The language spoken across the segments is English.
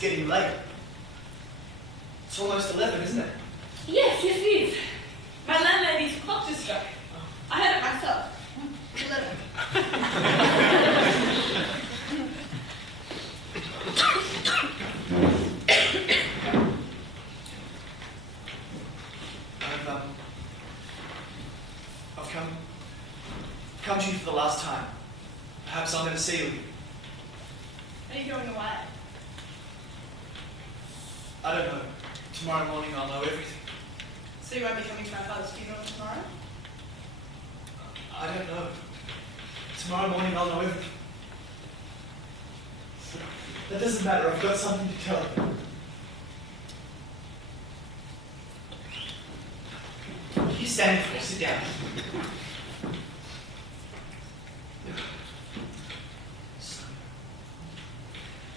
getting late. It's almost 11, isn't it? Yes, it is. My landlady's clock just struck. I heard it myself. 11. I've come to you for the last time. Perhaps I'm going to see you. Are you going away? I don't know. Tomorrow morning I'll know everything. So you won't be coming to my father's funeral tomorrow? I don't know. Tomorrow morning I'll know everything. That doesn't matter. I've got something to tell you. You stand for me. Sit down.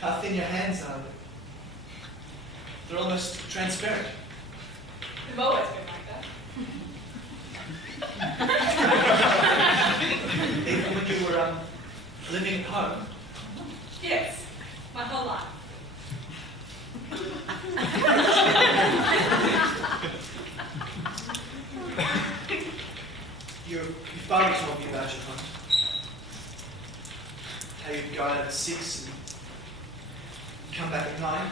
How thin your hands are. They're almost transparent. They've always been like that. Even when you were living at home? Yes, my whole life. Your father told me about your home. How you'd go out at 6 and come back at 9.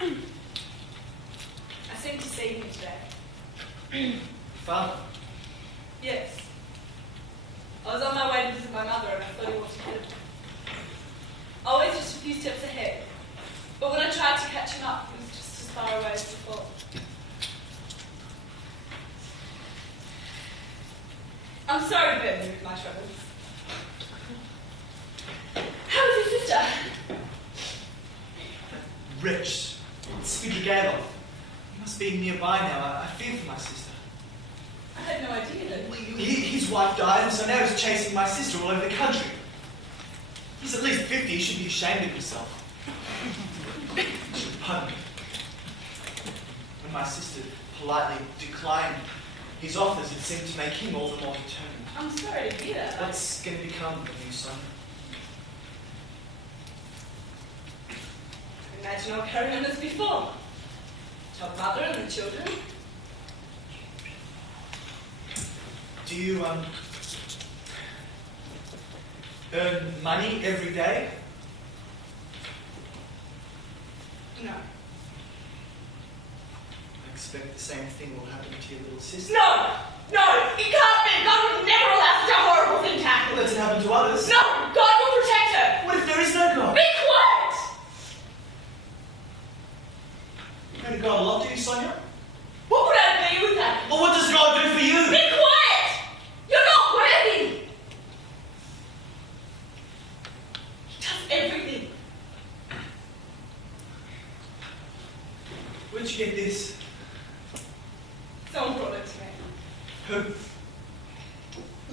I seem to see him today. Father? Yes. I was on my way to visit my mother and I thought he walked ahead of me. Always just a few steps ahead. But when I tried to catch him up, he was just as far away as before. I'm sorry to burden you with my troubles. How is your sister? Rich. Speaking Gaelic. He must be nearby now. I fear for my sister. I had no idea that. His wife died, and so now he's chasing my sister all over the country. He's at least 50. He should be ashamed of himself. Pardon me. When my sister politely declined his offers, it seemed to make him all the more determined. I'm sorry to hear that. What's going to become of you, son? Imagine I'll carry on as before. Tell mother and the children. Do you, earn money every day? No. I expect the same thing will happen to your little sister. No! No! It can't be! God would never allow such a horrible thing to happen! Well, let it happen to others. No! God will protect her! What if there is no God? Be quiet! You pray to God a lot, do you, Sonia? What would I be without you? Well, what does God do for you? Be quiet! You're not worthy! He does everything. Where'd you get this? Someone brought it to me. Who?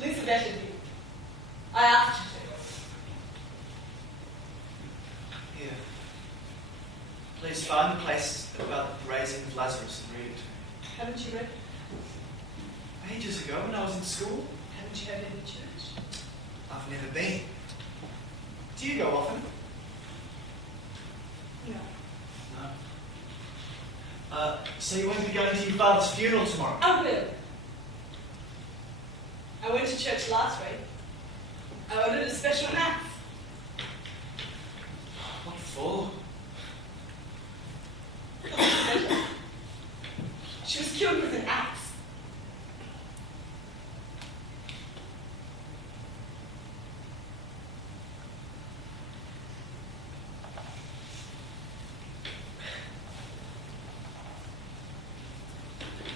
Lisa vetted you. I asked you to. Here. Please find the place about the raising of Lazarus and read it to me. Haven't you read it? Ages ago, when I was in school. Haven't you heard it in church? I've never been. Do you go often? No. No. So you won't be going to your father's funeral tomorrow? I will. I went to church last week. I ordered a special mass. What for? She was killed with an axe.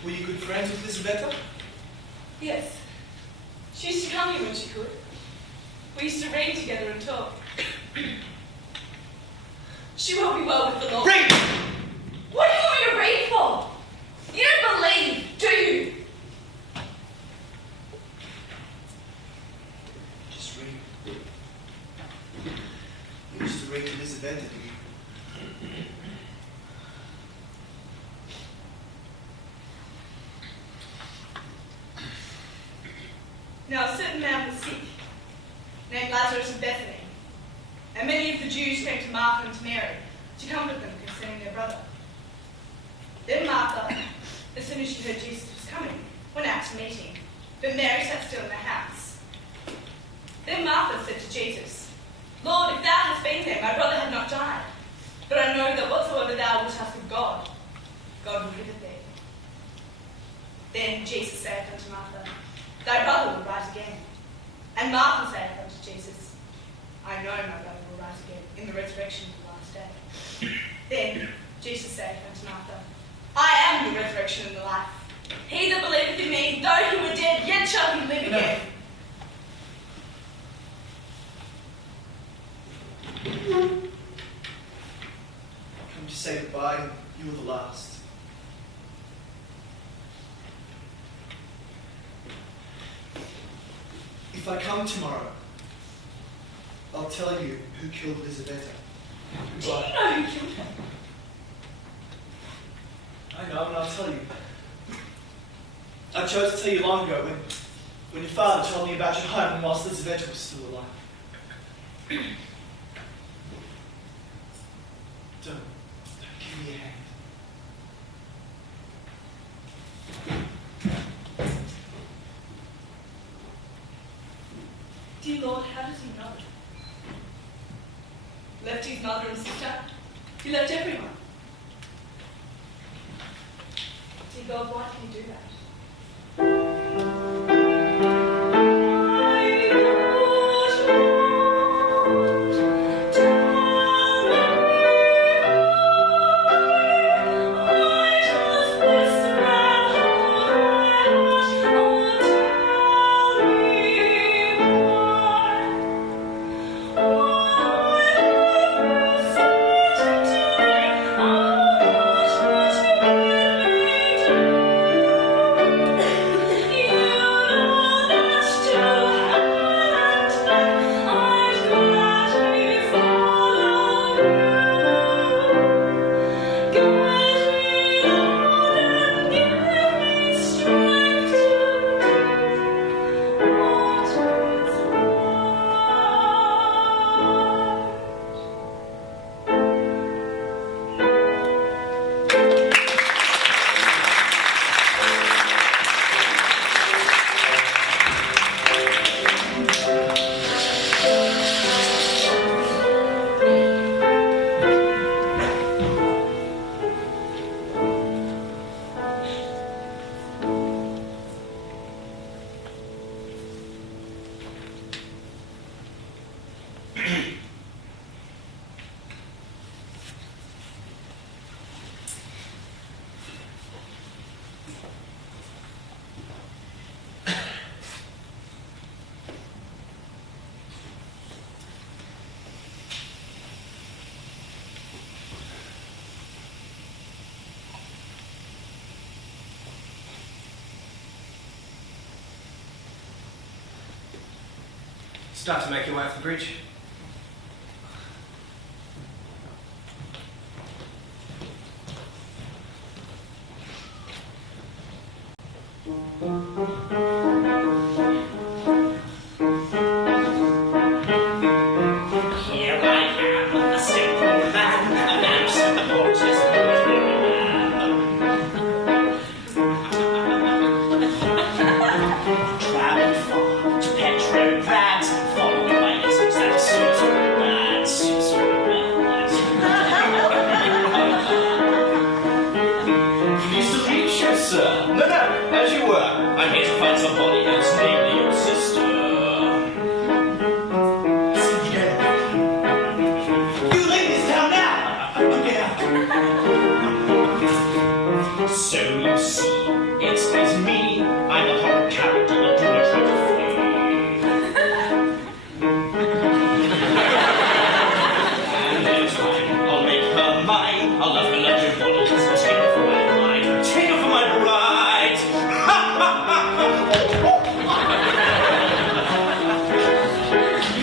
Were you good friends with Lisabetta? Yes. She used to come here when she could. We used to read together and talk. She will be well with the Lord. Read! What do you want me to read for? You don't believe, do you? Just read. You used to read to Lisabetta, did you? Now a certain man was sick, named Lazarus of Bethany, a and many of the Jews came to Martha and to Mary to comfort them concerning their brother. Then Martha, as soon as she heard Jesus was coming, went out to meet him, but Mary sat still in the house. Then Martha said to Jesus, Lord, if thou hadst been there, my brother had not died. But I know that whatsoever thou wilt ask of God, God will give it thee. Then Jesus saith unto Martha, Thy brother will rise again. And Martha saith unto Jesus, I know my brother will rise again in the resurrection of the last day. Then Jesus saith unto Martha, I am the resurrection and the life. He that believeth in me, though he were dead, yet shall he live again. Come to say goodbye, you are the last. If I come tomorrow, I'll tell you who killed Elisabetta. Do you know who killed her? I know, and I'll tell you. I chose to tell you long ago when your father told me about your home and whilst Elisabetta was still alive. Don't give me a hand. Dear Lord, how does he know? Left his mother and sister. He left everyone. Dear God, why can you do that? Start to make your way off the bridge. Here I am, a simple man, an absent horses travel far to Petrograd, follow my instincts that suits or bad, suits or bad. Pleased to meet you, sir. No, as you were. I'm here to find somebody else, namely your sister. So you see, it is me. I'm a horror character that do not try to flee. And in time, I'll make her mine. I'll love her like your body. Just take her for my bride. Take her for my bride.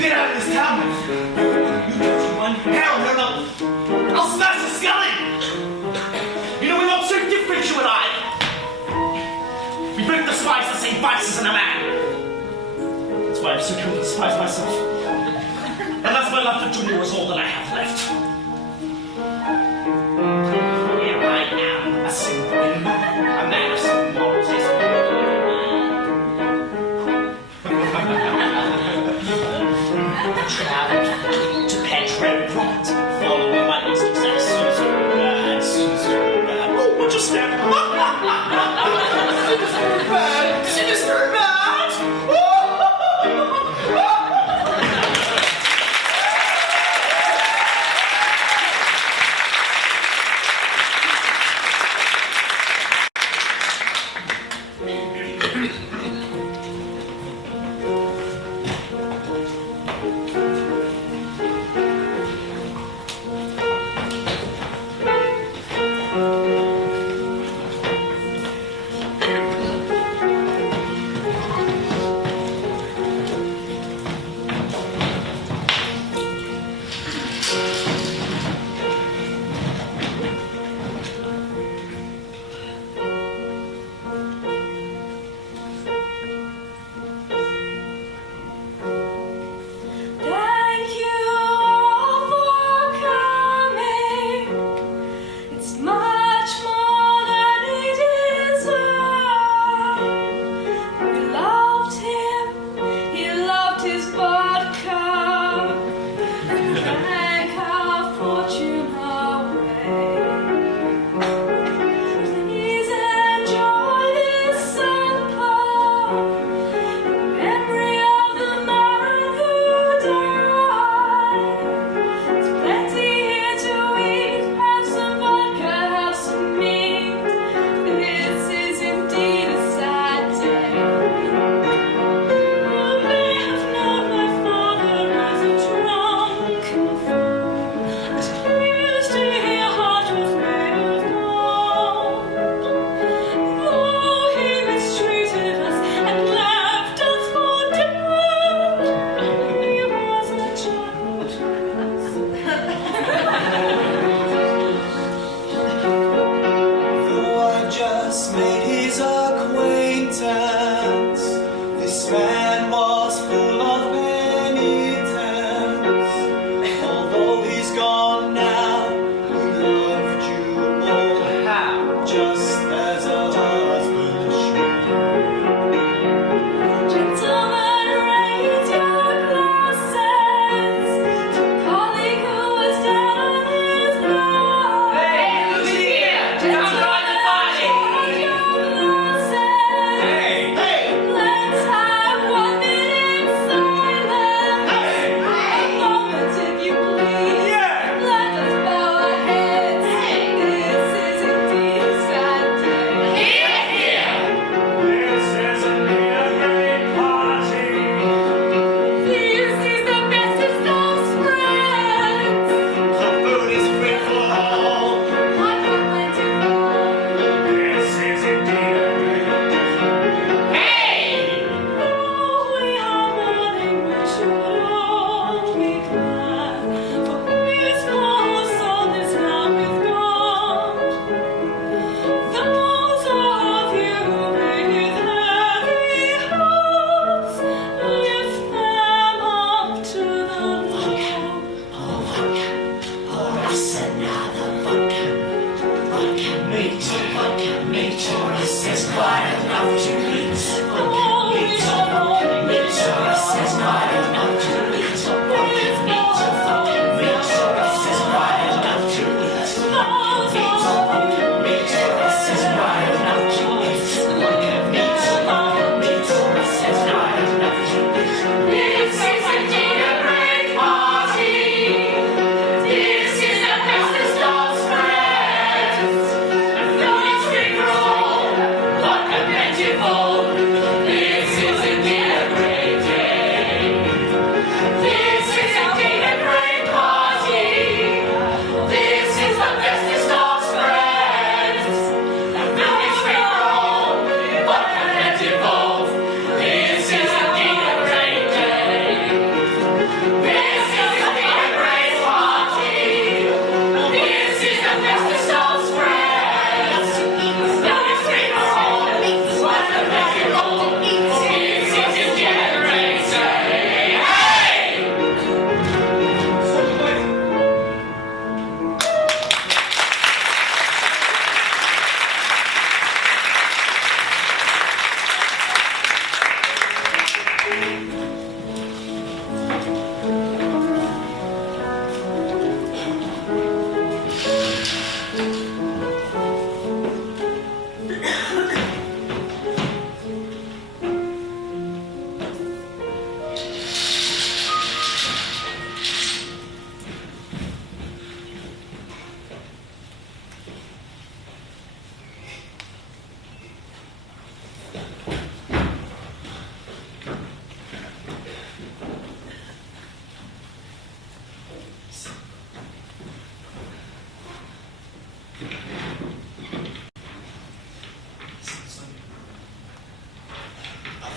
Get out of this town! You dirty one! Hell no! I'll smash the skull in! You know, we're not so different, you and I. We both despise the same vices in a man. That's why I'm so come to despise myself. And As my love for Junior is all that I have left. Here I am, a simple man, a man of some morals, yes, more than man. Traveled to Pedro Grant, following my instincts and Susan Rad. Oh, would you stand? Sinister Rad!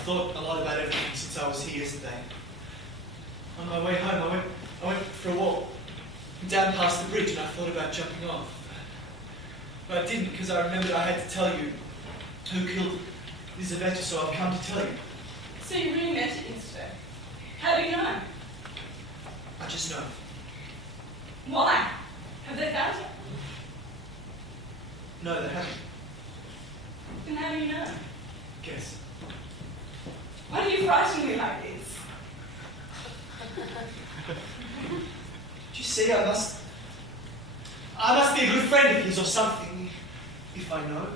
thought a lot about everything since I was here yesterday. On my way home, I went for a walk down past the bridge and I thought about jumping off. But I didn't because I remembered I had to tell you who killed Elisabetta, so I've come to tell you. So you really met it yesterday? How do you know? I just know. Why? Have they found it? No, they haven't. Then how do you know? Guess. Why do you frighten me like this? Do you see, I must be a good friend of his or something, if I know.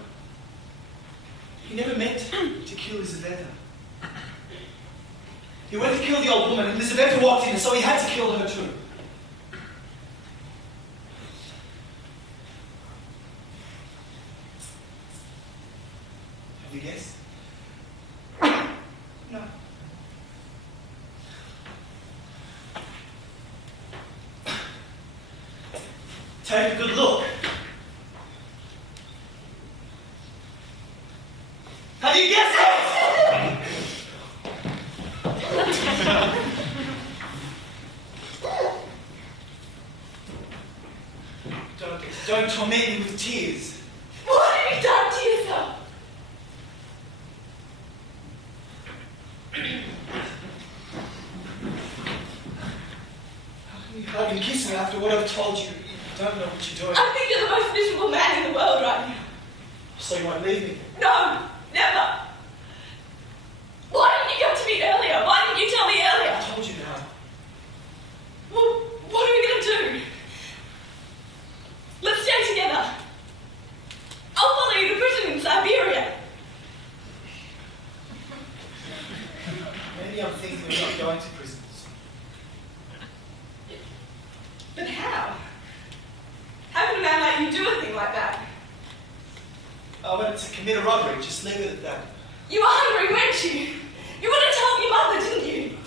He never meant to kill Elisabetta. He went to kill the old woman and Elisabetta walked in, and so he had to kill her too. Have you guessed? No. Take a good look. How do you guess it? Don't torment me with tears. What have you done to yourself? How can you kiss me after what I've told you? You don't know what you're doing. I think you're the most miserable man in the world right now. So you won't leave me? No, never. Why didn't you come to me earlier? Why didn't you tell me earlier? I told you now. Well, what are we going to do? Let's stay together. I'll follow you to prison in Siberia. Maybe I'm thinking of not going to prisons. But how? How can a man like you do a thing like that? I wanted to commit a robbery, just leave it at that. You were hungry, weren't you? You wanted to help your mother, didn't you?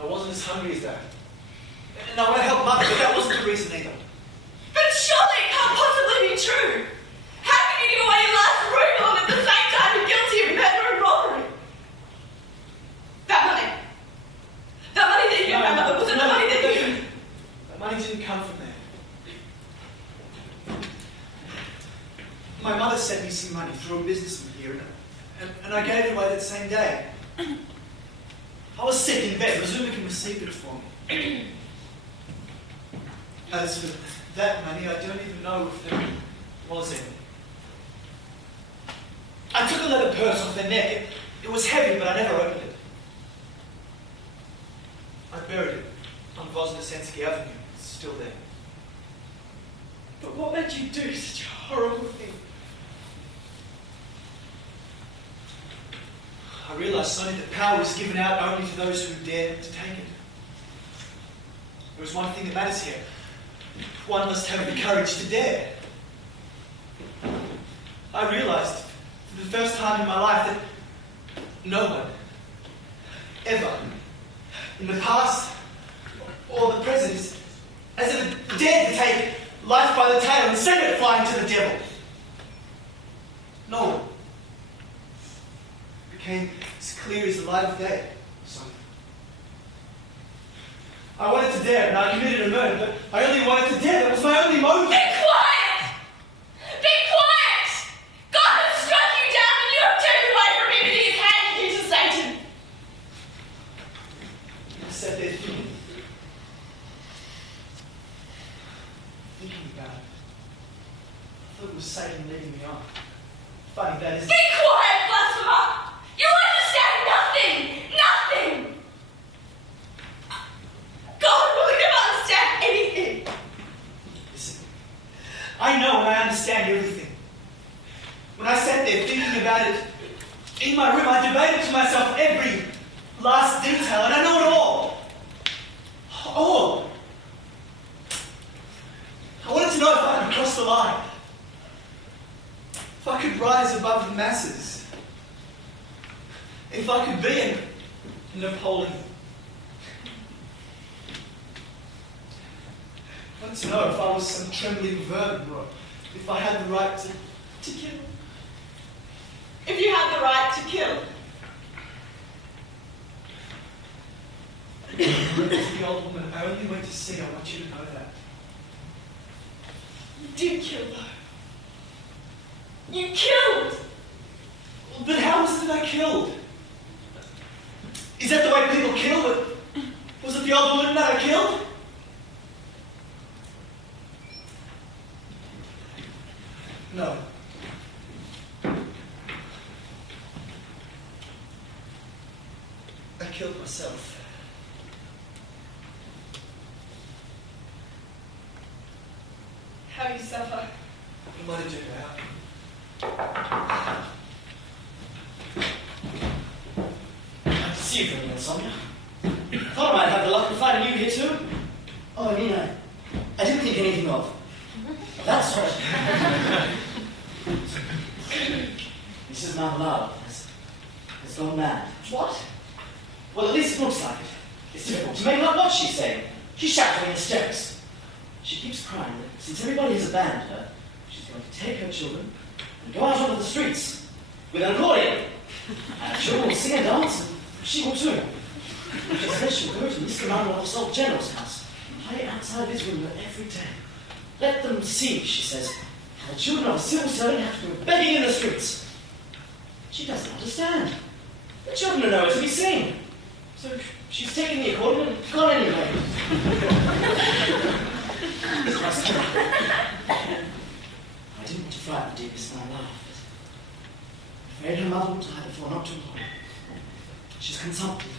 I wasn't as hungry as that. And I want to help Mother, but that wasn't the reason either. But surely it can't possibly be true. How can you give away your last ruble and at the same time be guilty of murder and robbery? That money that you gave my mother, was it the money that you... That money didn't come from there. My mother sent me some money through a businessman here, and I gave it away that same day. I was sick in bed, presumably he received it for me. As for that money, I don't even know if there was any. I took a leather purse off their neck. It was heavy, but I never opened it. I buried it on Voznesensky Avenue. It's still there. But what made you do such a horrible thing? I realised suddenly that power was given out only to those who dared to take it. There is one thing that matters here. One must have the courage to dare. I realised for the first time in my life that no one, ever, in the past or the present, has ever dared to take life by the tail and send it flying to the devil. No one. It became as clear as the light of day. I wanted to dare, and I committed a murder, but I only wanted to dare. That was my only motive. Be quiet! Be quiet! God has struck you down and you have turned away from him and he has handed you to Satan. I sat there thinking about it. I thought it was Satan leading me on. Funny that is. Be quiet, blasphemer! You understand nothing! Nothing! God will never understand anything! Listen, I know and I understand everything. When I sat there thinking about it, in my room I debated to myself every last detail, and I know it all. All. I wanted to know if I could cross the line. If I could rise above the masses. If I could be a Napoleon. I wanted to know if I was some trembling virgin or if I had the right to kill. if you had the right to kill. The old woman, I only went to see. I want you to know that. You did kill, though. You killed! But how was it that I killed? Is that the way people kill? Was it the old woman that I killed? No. I killed myself. How you suffer. What did you do now? Nice to see you again, Sonia. Thought I might have the luck of finding you here too. Oh, I mean, I didn't think anything of that sort. Mrs. Marmalade has gone mad. What? Well, at least it looks like it. It's difficult to make out what she's saying. She's shouting in hysterics. She keeps crying that since everybody has abandoned her, she's going to take her children and go out onto the streets with an accordion. And children will sing and dance, and she will too. She says she'll go to Mr. Marmalade's old general's house and play outside his window every day. Let them see, she says, how the children of a civil servant have to go begging in the streets. She doesn't understand. The children are nowhere to be seen. So she's taken the accordion and gone anyway. I didn't want to frighten dear Miss Marmalade, but I'm afraid her mother will die before not too long. She's consumptive,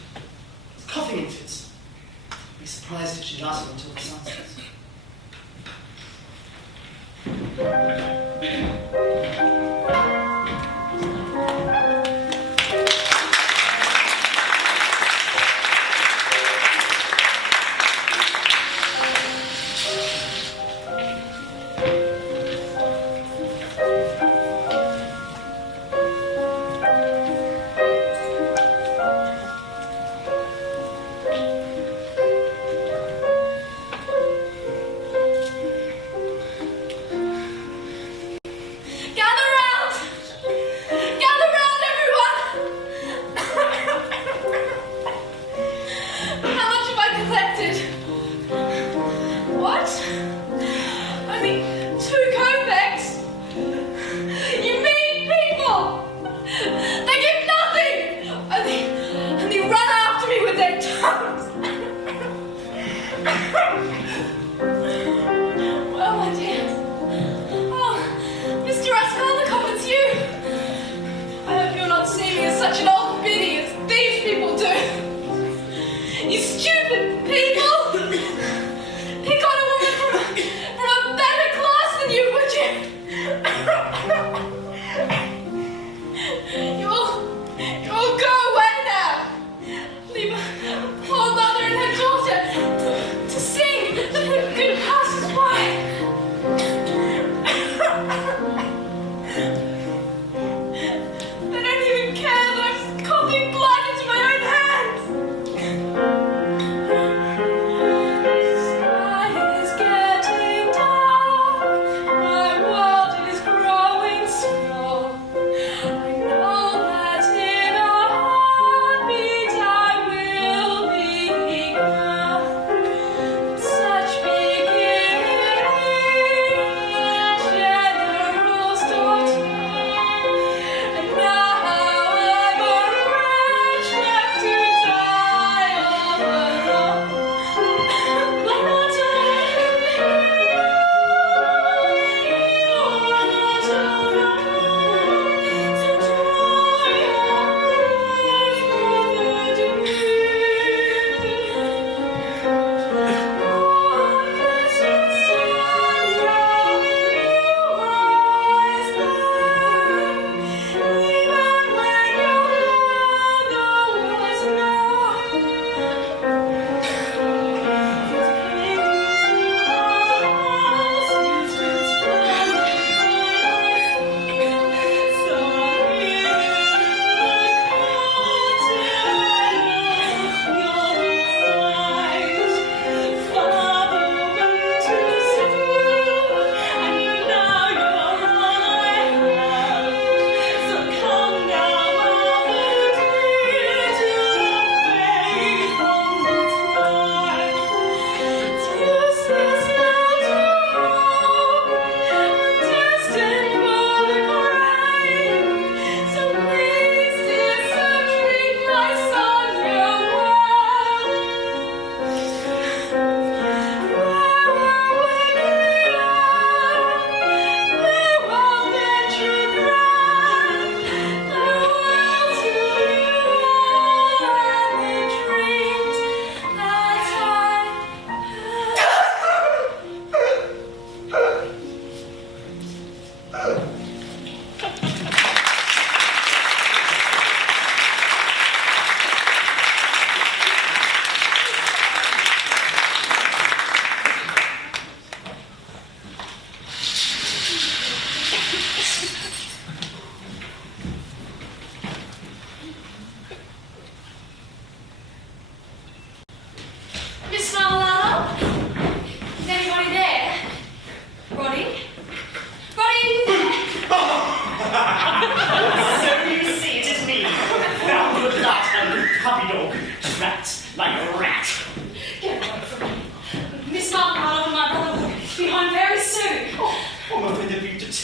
has coughing in fits. I'd be surprised if she lasted until the sun sets.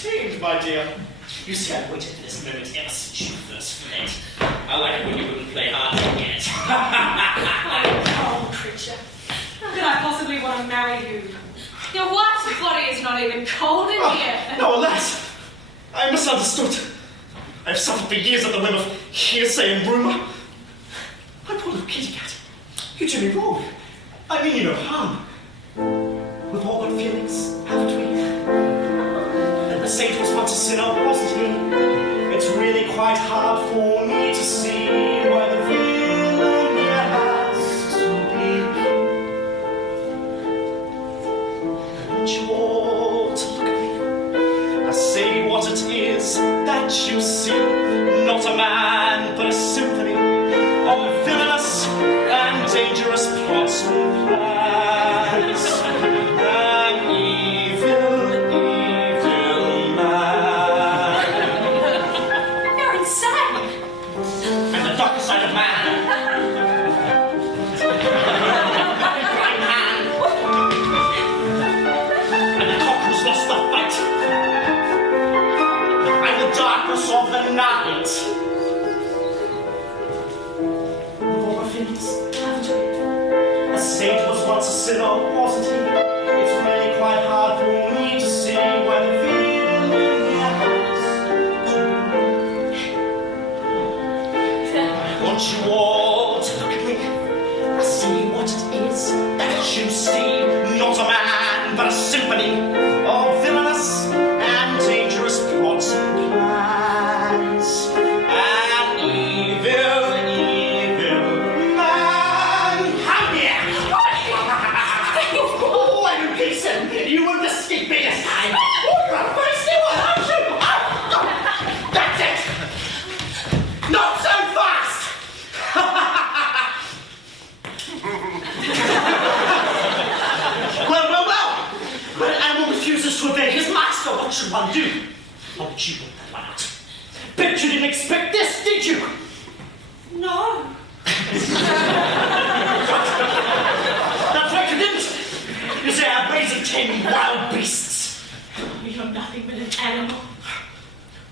entertained, my dear. You see, I've waited for this moment ever since you first fled. I like it when you wouldn't play hard to get. Oh, creature. How could I possibly want to marry you? Your wife's body is not even cold in here. No, alas, I misunderstood. I've suffered for years at the whim of hearsay and rumour. My poor little kitty cat, you did me wrong. I mean you no harm. We've all got feelings, haven't we? And the saint was once a sinner, wasn't he? It's really quite hard for me to see why the villain here has to be. I want you all to look at me. I say what it is that you see. Not a man, but a symphony of villainous and dangerous plots and plans. An evil, evil man. You're insane. And the darker side of man. Blind man. And the cock who's lost the fight. And the darkness of the night. A saint was once a sinner, wasn't he? It's really quite hard for me to see why the feeling has to be. I want you all to look at me. I see what it is that you see. Not a man, but a symphony of villainous and dangerous plots and plans. An evil, evil man. Come here! Oh, and listen, you won't escape me this time. First you will have you. That's it. Not so fast. Well. When an animal refuses to obey his master, what should one do? Oh, but you won't let one out. Bet you didn't expect this, did you? No. That's right, you didn't. You say I've raised and tamed wild beasts. You're nothing but an animal.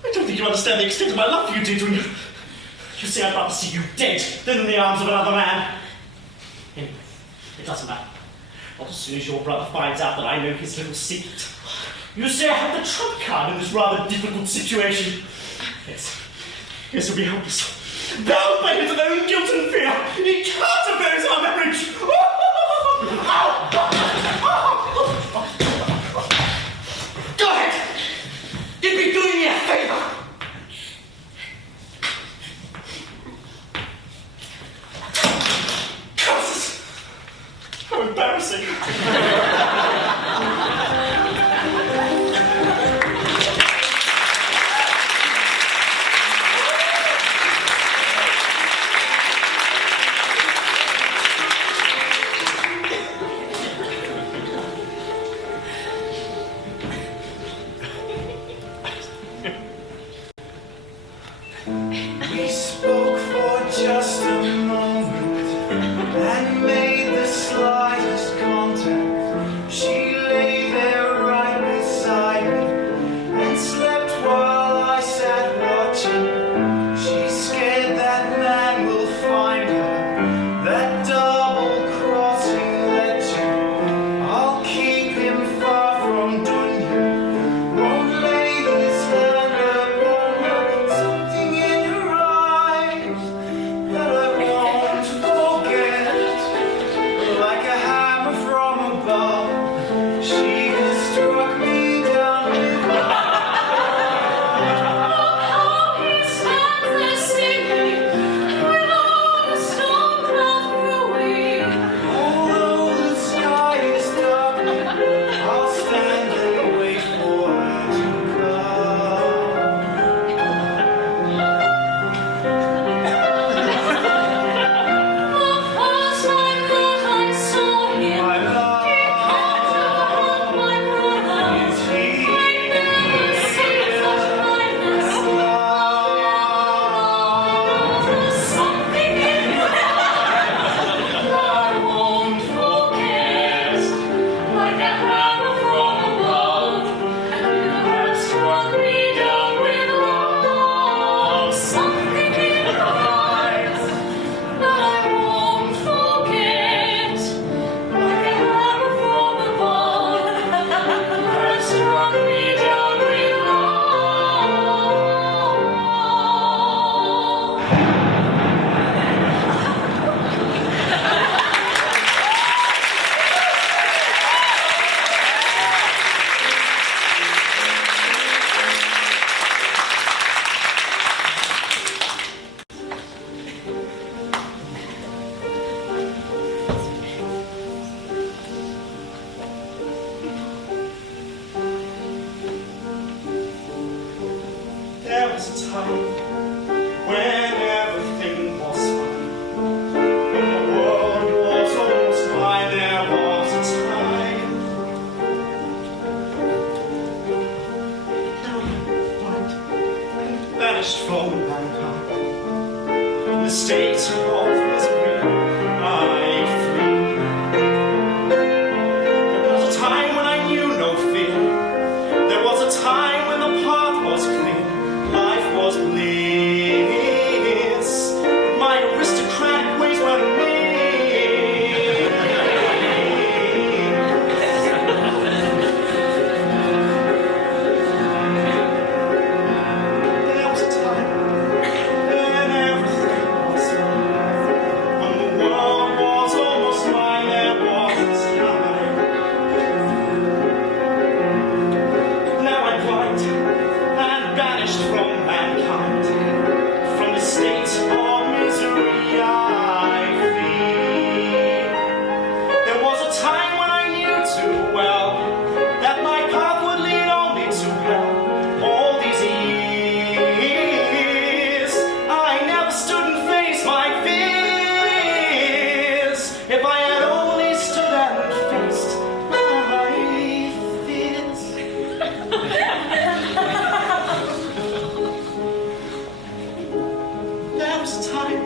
I don't think you understand the extent of my love for you, dear Junior. You say I'd rather see you dead than in the arms of another man. Anyway, it doesn't matter. Not as soon as your brother finds out that I know his little secret. You say I have the trump card in this rather difficult situation. Yes, he'll be helpless. Bound by his own guilt and fear, he can't oppose our marriage. Go ahead. You'd be doing me a favor. Curses! How embarrassing. We spoke for just a moment and made the slightest contact. was a time when everything was fine. When the world was almost mine, there was a time. Now I'm blind and banished from mankind. In the state of misery, I flee. There was a time when I knew no fear. There was a time when the path was clear, life was bliss. But my aristocratic ways were mean. There was a time when everything was fine. When the world was almost mine, there was a time. Now I'm blind and banished from mankind. From the state of misery I flee. There was a time when I knew too well that my path would lead only to hell. All these years I never stood and faced my fears. If I had only stood and faced my fears. There was a time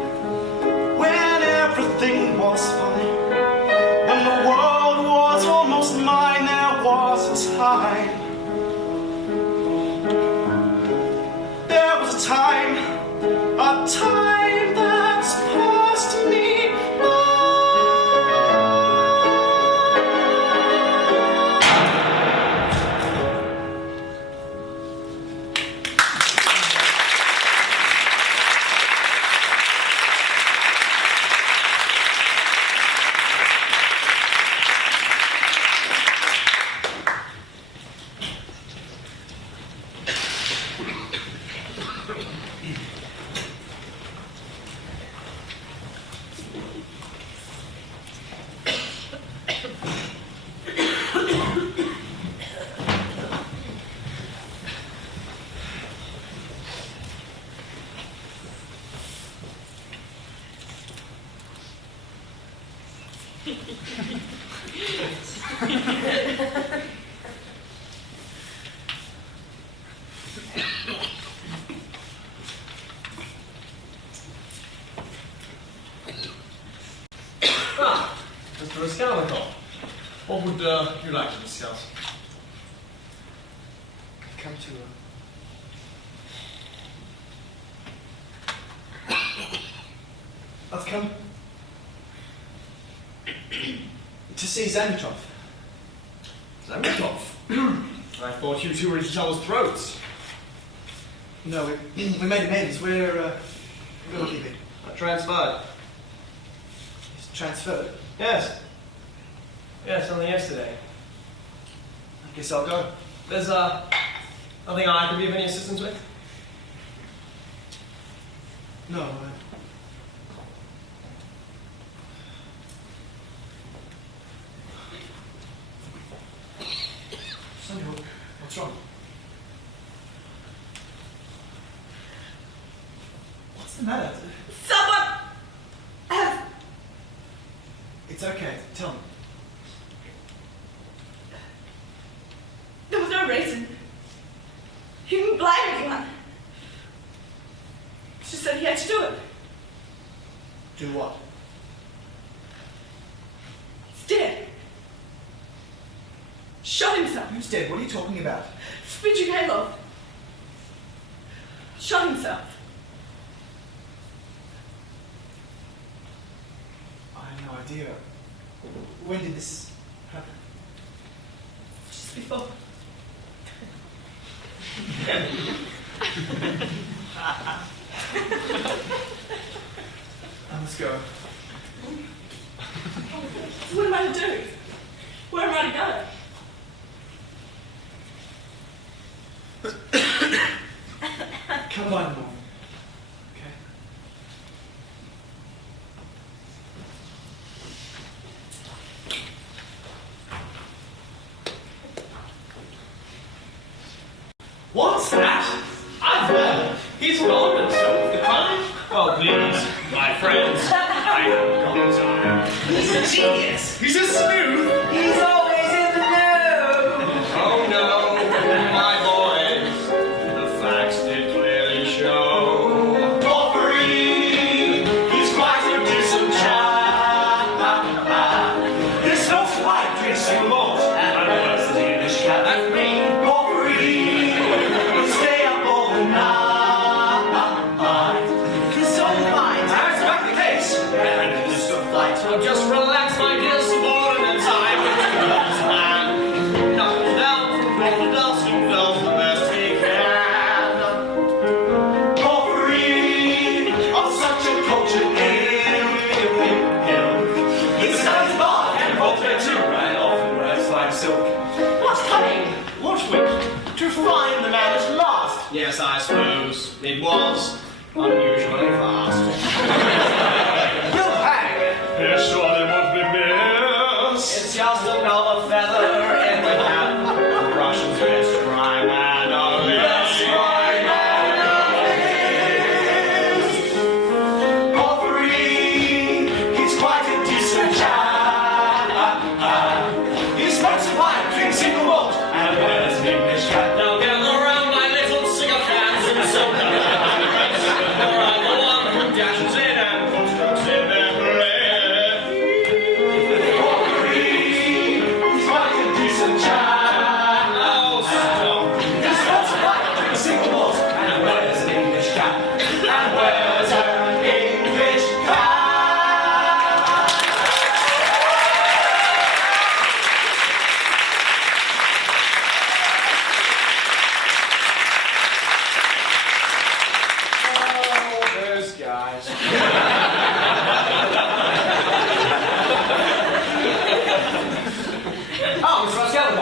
when everything was fine. When the world was almost mine, there was a time. There was a time that's past me by. Ah, Mr. Raskolnikov, what would you like to discuss? Come to I've come to see Xanatov. Zamyatov? I thought you two were at each other's throats. No, we made amends. We're leaving. I transferred. He's transferred. Yes. Yes, only yesterday. I guess I'll go. There's nothing I can be of any assistance with? No, Sonny, what's wrong? What's the matter? Someone has. It's okay. Tell me. There was no reason. He didn't blame anyone. He just said he had to do it. Do what? He's dead. Shot himself. Who's dead? What are you talking about? Strangio shot himself. I have no idea. When did this happen? Just before. I must go. What am I to do? Where am I to go? Come by in the morning. Okay? What's that? I've heard. He's a genius. He's a sleuth. He's always in the know. Oh no, my boys, the facts did clearly show. Porphyry, he's quite a decent chap. This looks like drinking malt and worse than English cat. That's me. Porphyry, we stay up all the night. This old mind has got the case and it's a flight. So just relax, my dear subordinates. I will do this man. Knuckles down from floor to dust and does the best he can. Porphyry, of such a cultured ilk. He studies bar and portrait too, and often wears fine silk. What's cunning? What wit? To find the man at last. Yes, I suppose it was unusually fast. You hang. It surely would be missed. It's just another feather in the cap. The Russians best crime and Porphyry, he's quite a decent chap. He smokes a pipe, drinks single malt, and wears an English cap. Now gather round my little cigar cans and soda. For I'm the one who dashes in and puts drugs in their bread. Porphyry, he's quite a decent chap. Oh, stop. He smokes a pipe, drinks single malt, and wears an English cap. And wears an English cap. Oh, those guys. Oh, Mr. Sebastian,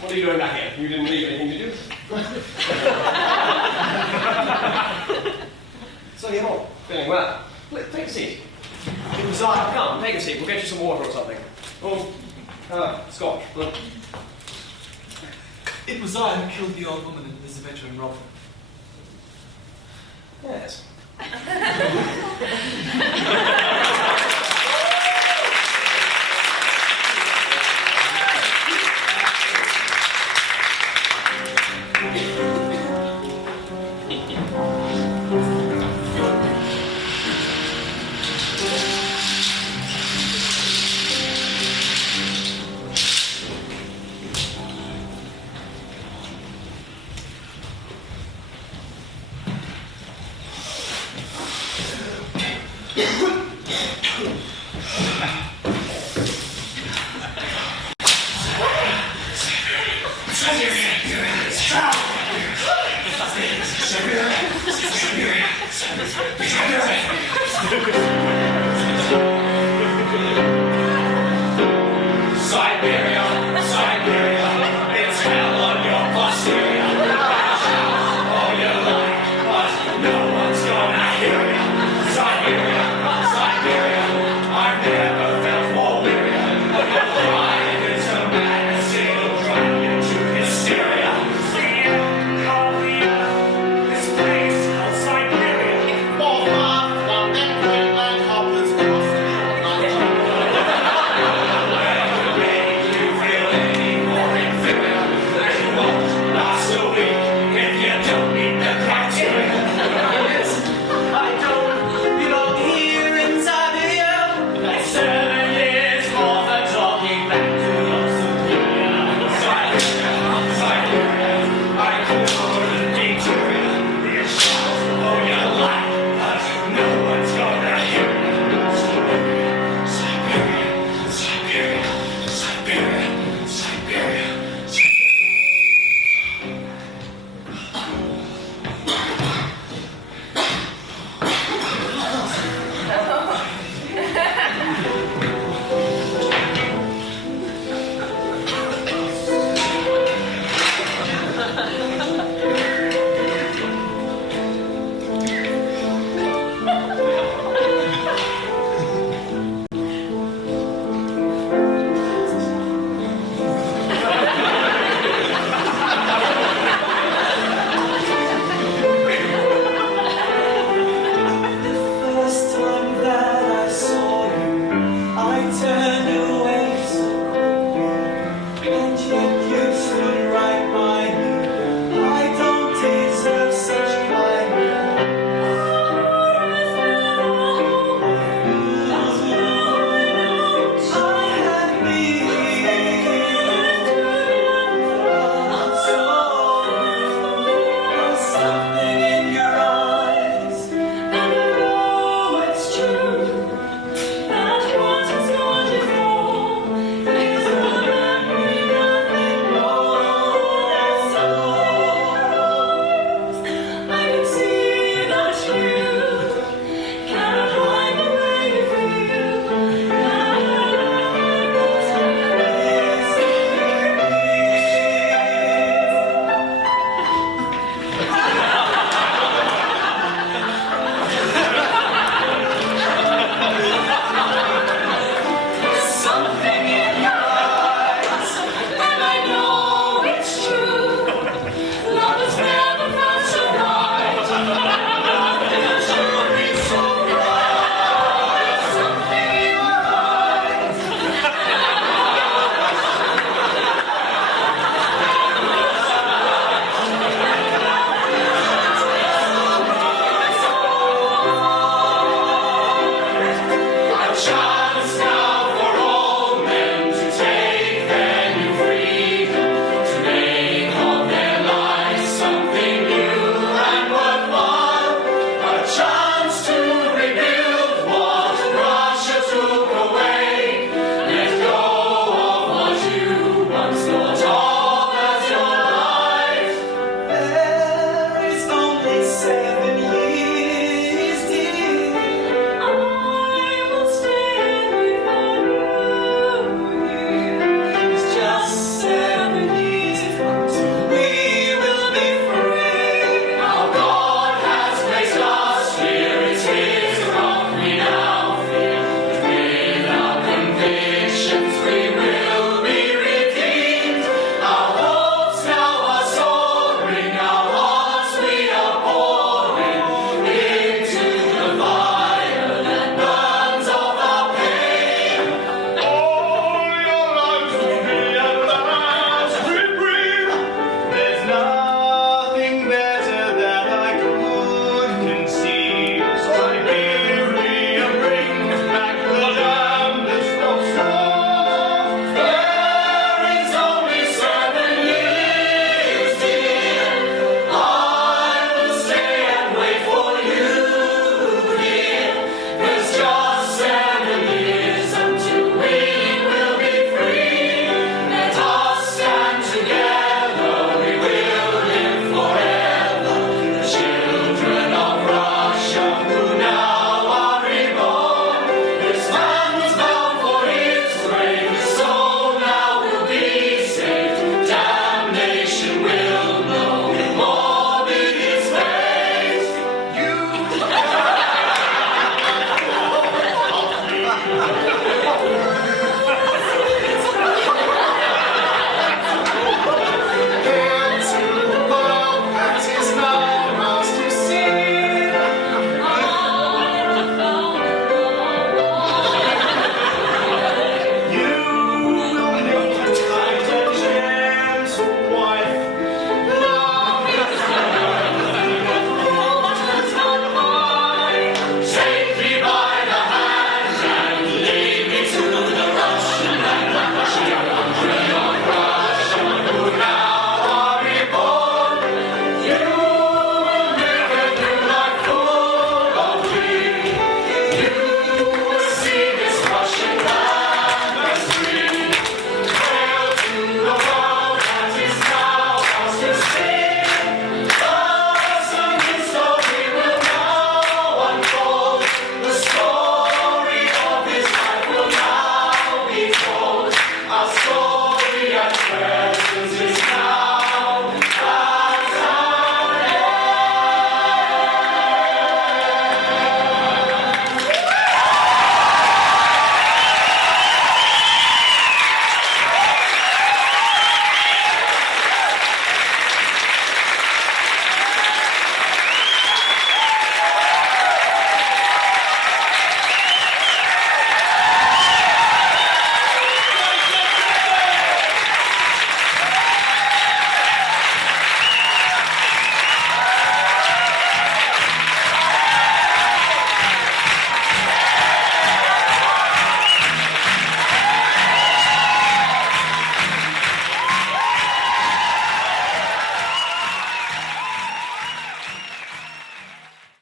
what are you doing back here? You didn't leave anything, did you? So you're not feeling well. Take a seat. It was I. Come, take a seat. We'll get you some water or something. Oh, scotch. Look. It was I who killed the old woman and Elizabeth and robbed her. Yes. Siberia.